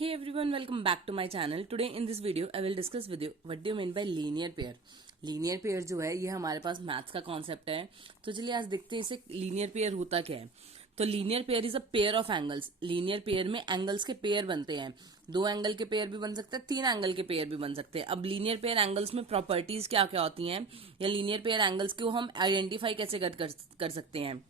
Hey everyone, welcome back to my channel. Today in this video I will discuss with you what do you mean by linear pair. Linear pair जो है ये हमारे पास maths का concept है, तो चलिए आज देखते हैं इसे लीनियर पेयर होता क्या है। तो linear pair is a pair of angles. Linear pair में एंगल्स के पेयर बनते हैं, दो एंगल के पेयर भी बन सकते हैं, तीन एंगल के पेयर भी बन सकते हैं। अब लीनियर पेयर एंगल्स में प्रॉपर्टीज क्या क्या होती हैं, या लीनियर पेयर एंगल्स को हम आइडेंटिफाई कैसे कर सकते हैं।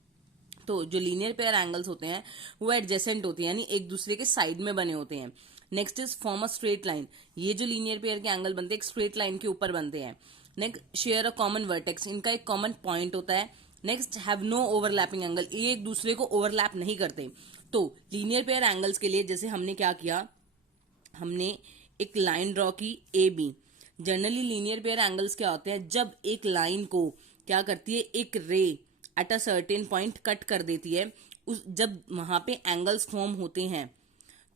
तो जो लीनियर पेयर एंगल्स होते हैं वो एडजेसेंट होते हैं, यानी एक दूसरे के साइड में बने होते हैं। Next is form a straight line. ये जो लीनियर पेयर के एंगल बनते हैं एक स्ट्रेट लाइन के ऊपर बनते हैं। Next share a common vertex, इनका एक कॉमन पॉइंट होता है। Next have no overlapping angle, ये एक दूसरे को ओवरलैप नहीं करते। तो लीनियर पेयर एंगल्स के लिए जैसे हमने क्या किया, हमने एक लाइन ड्रॉ की A B. Generally linear pair angles क्या होते हैं, जब एक लाइन को क्या करती है, एक रे at a certain point cut कर देती है, उस जब वहां पे एंगल्स फॉर्म होते हैं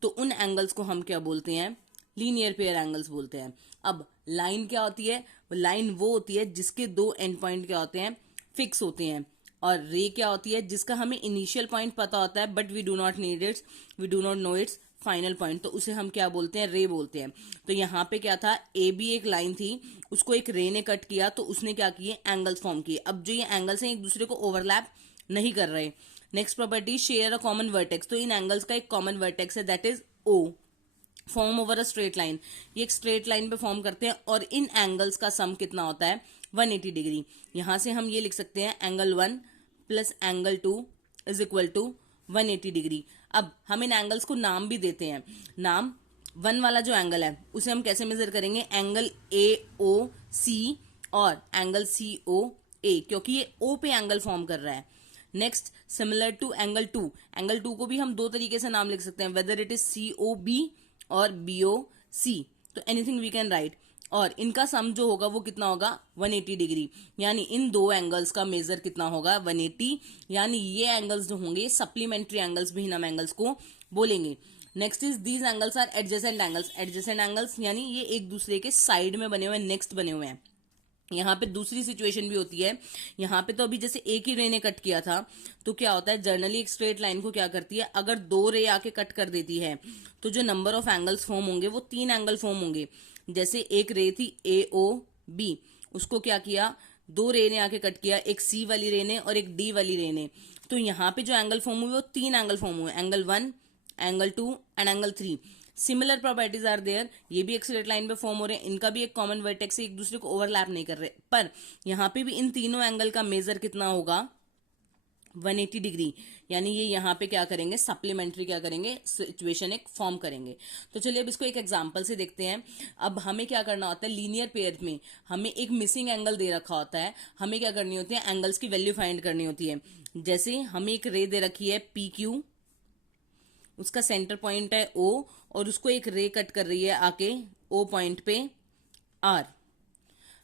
तो उन एंगल्स को हम क्या बोलते हैं, लीनियर पेयर एंगल्स बोलते हैं। अब लाइन क्या होती है, लाइन वो होती है जिसके दो एंड पॉइंट क्या होते हैं, फिक्स होते हैं। और रे क्या होती है, जिसका हमें इनिशियल पॉइंट पता होता है but we do not know it's final point, तो उसे हम क्या बोलते हैं, रे बोलते हैं। तो यहाँ पे क्या था, ए बी एक लाइन थी, उसको एक रे ने कट किया तो उसने क्या किए, एंगल्स फॉर्म किए। अब जो ये एंगल्स हैं एक दूसरे को ओवरलैप नहीं कर रहे। Next property share a common vertex, तो इन एंगल्स का एक कॉमन वर्टेक्स है, that is O. Form over a straight line, ये एक स्ट्रेट लाइन पे फॉर्म करते हैं और इन एंगल्स का सम कितना होता है, 180 डिग्री। यहां से हम ये लिख सकते हैं angle 1 plus angle 2 is equal to 180 degree. अब हम इन एंगल्स को नाम भी देते हैं। नाम 1 वाला जो एंगल है उसे हम कैसे मेजर करेंगे, एंगल ए ओ सी और एंगल सी ओ ए, क्योंकि ये ओ पे एंगल फॉर्म कर रहा है। Next similar to angle 2, angle 2 को भी हम दो तरीके से नाम लिख सकते हैं, whether it is C O B और बी ओ सी, तो एनीथिंग वी कैन राइट। और इनका सम जो होगा वो कितना होगा, 180 डिग्री। यानी इन दो एंगल्स का मेजर कितना होगा, 180। यानी ये एंगल्स जो होंगे सप्लीमेंट्री एंगल्स भी हम एंगल्स को बोलेंगे। Next is these angles are adjacent angles. Adjacent angles यानी ये एक दूसरे के साइड में बने हुए, नेक्स्ट बने हुए हैं। यहाँ पे दूसरी सिचुएशन भी होती है। यहाँ पे तो अभी जैसे एक ही रे ने कट किया था, तो क्या होता है, जनरली एक स्ट्रेट लाइन को क्या करती है, अगर दो रे आके कट कर देती है तो जो नंबर ऑफ एंगल्स फॉर्म होंगे वो 3 एंगल फॉर्म होंगे। जैसे एक रे थी ए ओ बी, उसको क्या किया, दो रे ने आके कट किया, एक सी वाली रे ने और एक डी वाली रे ने। तो यहाँ पे जो एंगल फॉर्म हुए वो 3 एंगल फॉर्म हुए, angle 1, angle 2 and angle 3। Similar properties are there, ये भी एक स्ट्रेट लाइन पे फॉर्म हो रहे हैं, इनका भी एक कॉमन वर्टेक्स है, एक दूसरे को ओवरलैप नहीं कर रहे। पर यहाँ पे भी इन तीनों एंगल का मेजर कितना होगा, 180 डिग्री। यानी ये यहाँ पे क्या करेंगे, सप्लीमेंट्री क्या करेंगे, सिचुएशन एक फॉर्म करेंगे। तो चलिए अब इसको एक एग्जांपल से देखते हैं। अब हमें क्या करना होता है, लीनियर पेयर में हमें एक मिसिंग एंगल दे रखा होता है, हमें क्या करनी होती है, एंगल्स की वैल्यू फाइंड करनी होती है। जैसे हमें एक रे दे रखी है पी क्यू, उसका सेंटर पॉइंट है ओ और उसको एक रे कट कर रही है आके ओ पॉइंट पे आर।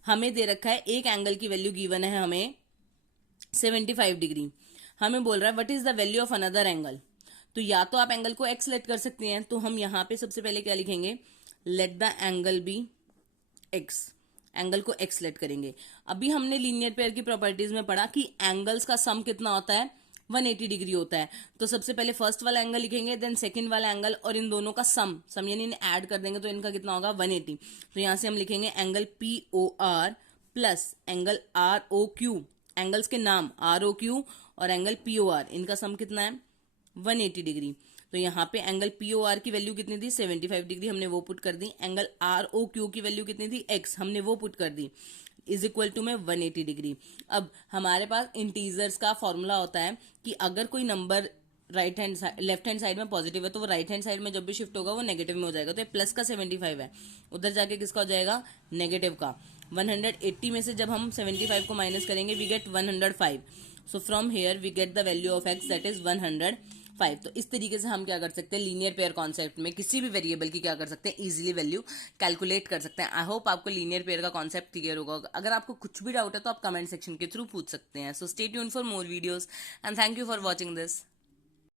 हमें दे रखा है एक एंगल की वैल्यू गिवन है हमें 75 डिग्री। हमें बोल रहा है what is the value of another angle. तो या तो आप एंगल को एक्स लेट कर सकते हैं, तो हम यहां पे सबसे पहले क्या लिखेंगे, let the angle be X, angle को एक्स लेट करेंगे। अभी हमने लीनियर पेयर की प्रॉपर्टीज में पढ़ा कि एंगल्स का सम कितना होता है, 180 डिग्री होता है। तो सबसे पहले फर्स्ट वाला एंगल लिखेंगे, देन सेकंड वाला एंगल, और इन दोनों का सम यानी इन्हें ऐड कर देंगे तो इनका कितना होगा, 180। तो यहां से हम लिखेंगे angle P O R plus angle R O Q. Angles के नाम आर ओ क्यू और एंगल पी ओ आर, इनका सम कितना है, 180 डिग्री। तो यहाँ पे एंगल पी ओ आर की वैल्यू कितनी थी, 75 डिग्री, हमने वो पुट कर दी। एंगल आर ओ क्यू की वैल्यू कितनी थी, एक्स, हमने वो पुट कर दी, इज इक्वल टू में 180 डिग्री। अब हमारे पास इंटीजर्स का फॉर्मूला होता है कि अगर कोई number right hand left hand side में पॉजिटिव है तो वो राइट हैंड साइड में जब भी शिफ्ट होगा वो नेगेटिव में हो जाएगा। तो ये प्लस का 75 है, उधर जाके किसका हो जाएगा, नेगेटिव का। 180 में से जब हम 75 को माइनस करेंगे we get 105। So from here we get the value of X, that is 105। तो इस तरीके से हम क्या कर सकते हैं, लीनियर पेयर कॉन्सेप्ट में किसी भी वेरिएबल की क्या कर सकते हैं, इजीली वैल्यू कैलकुलेट कर सकते हैं। आई होप आपको लीनियर पेयर का कॉन्सेप्ट क्लियर होगा। अगर आपको कुछ भी डाउट है तो आप कमेंट सेक्शन के थ्रू पूछ सकते हैं। So stay tuned for more videos and thank you for watching this.